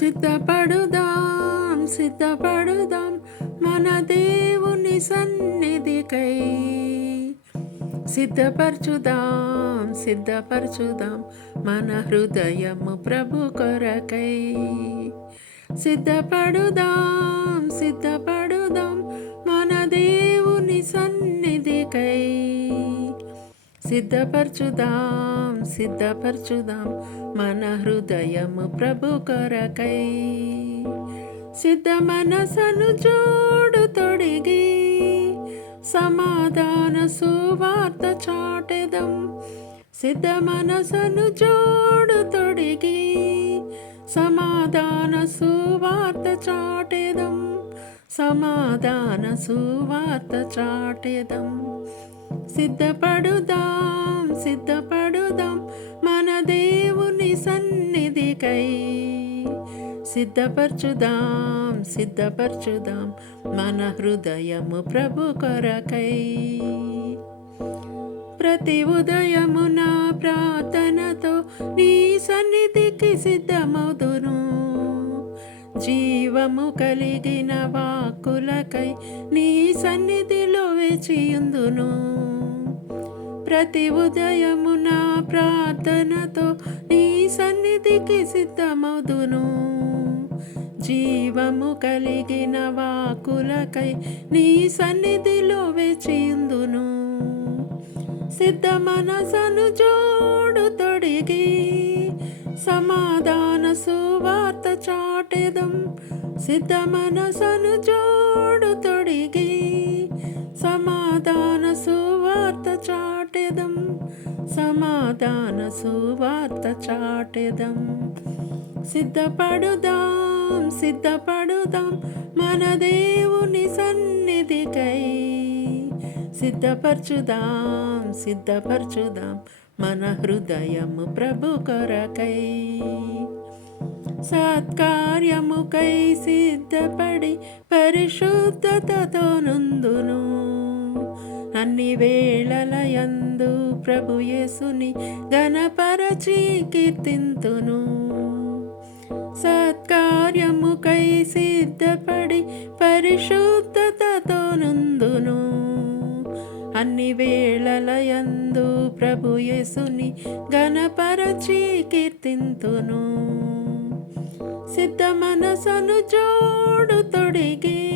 సిద్ధపడుదాం సిద్ధపడుదాం మన దేవుని సన్నిధికై. సిద్ధపరచుదాం సిద్ధపరచుదాం మన హృదయము ప్రభు కొరకై. సిద్ధపడుదాం సిద్ధపడుదాం మన దేవుని సన్నిధికై. సిద్ధపరచుదాం సిద్ధపరచుదాం మన హృదయము ప్రభు కొరకై. సిద్ధ మనసను జోడు తొడిగి సమాధాన సువార్త చాటెదం. సిద్ధ మనసను జోడు తొడిగి సమాధాన సువార్త చాటెదం. సమాధాన సువార్త చాటెదం. సిద్ధపడుదాం సిద్ధపడుదాం మన దేవుని సన్నిధికై. సిద్ధపరచుదాం సిద్ధపరచుదాం మన హృదయము ప్రభు కొరకై. ప్రతి ఉదయమున ప్రార్థనతో నీ సన్నిధికి సిద్ధమౌదును. జీవము కలిగిన వాక్కులకై నీ సన్నిధిలో వేచియుందును. ప్రతి ఉదయమున ప్రార్థనతో నీ సన్నిధికి సిద్ధమౌదును. జీవము కలిగిన వాక్కులకై నీ సన్నిధిలో వేచియుందును. సిద్ధ మనసను జోడు తొడిగి సమాధాన సువార్త చాటెదం. సిద్ధ మనసను జోడు తొడిగి సమాధాన సువార్త చాటెదం. సమాధాన సువార్త చాటెదం. సిద్ధపడుదాం సిద్ధపడుదాం మన దేవుని సన్నిధికై. సిద్ధపరచుదాం సిద్ధపరచుదాం మన హృదయము ప్రభు కొరకై. సత్కార్యముకై సిద్ధపడి పరిశుద్ధతతో నుందును. అన్ని వేళలయందు ప్రభు యేసుని ఘనపరచి కీర్తింతును. సత్కార్యముకై సిద్ధపడి పరిశుద్ధతతో నుందును. అన్ని వేళలయందు ప్రభు యేసుని ఘనపరచి కీర్తింతును. సిద్ధ మనసను జోడు తొడిగి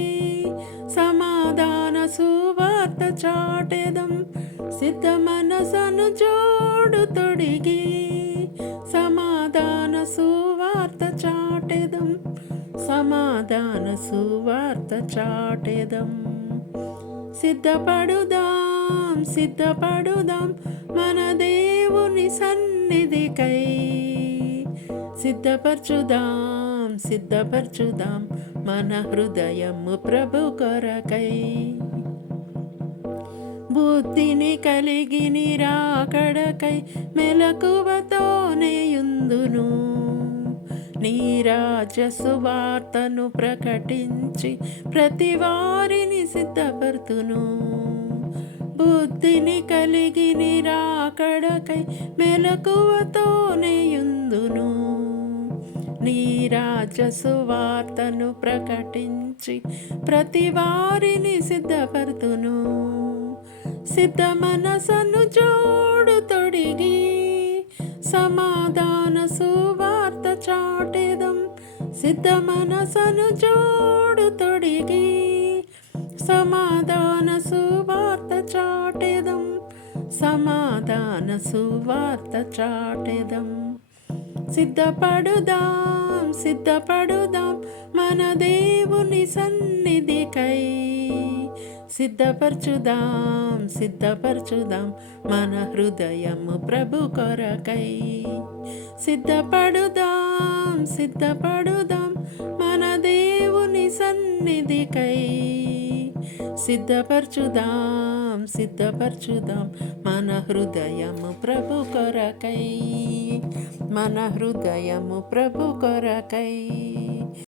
సమాధాన సువార్త చాటెదం. సిద్ధ మనసను జోడు తొడిగి సమాధాన సువార్త చాటెదం. సమాధాన సువార్త చాటెదం. సిద్ధపడుదాం సిద్ధపడుదాం మన దేవుని సన్నిధికై. సిద్ధపరచుదాం సిద్ధపరచుదాం మన హృదయము ప్రభు కొరకై. బుద్ధిని కలిగి నిరాకడకై మెలకువతోనే యుందును. నీ రాజ్య సువార్తను ప్రకటించి ప్రతి వారిని సిద్ధపరుతును. బుద్ధిని కలిగి నిరాకడకై మెలకువతోనే యుందును. నీ రాజ్య సువార్తను ప్రకటించి ప్రతి వారిని సిద్ధపరుతును. సిద్ధ మనసను జోడు తొడిగి సమాధాన సువార్త చాటెదం. సిద్ధ మనసను జోడు తొడిగి సమాధాన సువార్త చాటెదం. సమాధాన సువార్త చాటెదం. సిద్ధపడుదాం సిద్ధపడుదాం మన దేవుని సన్నిధికై. సిద్ధపరచుదాం సిద్ధపరచుదాం మన హృదయము ప్రభు కొరకై. సిద్ధపడుదాం సిద్ధపడుదాం మన దేవుని సన్నిధికై. సిద్ధపరచుదాం సిద్ధపరచుదాం మన హృదయము ప్రభు కొరకై. మన హృదయము ప్రభు కొరకై.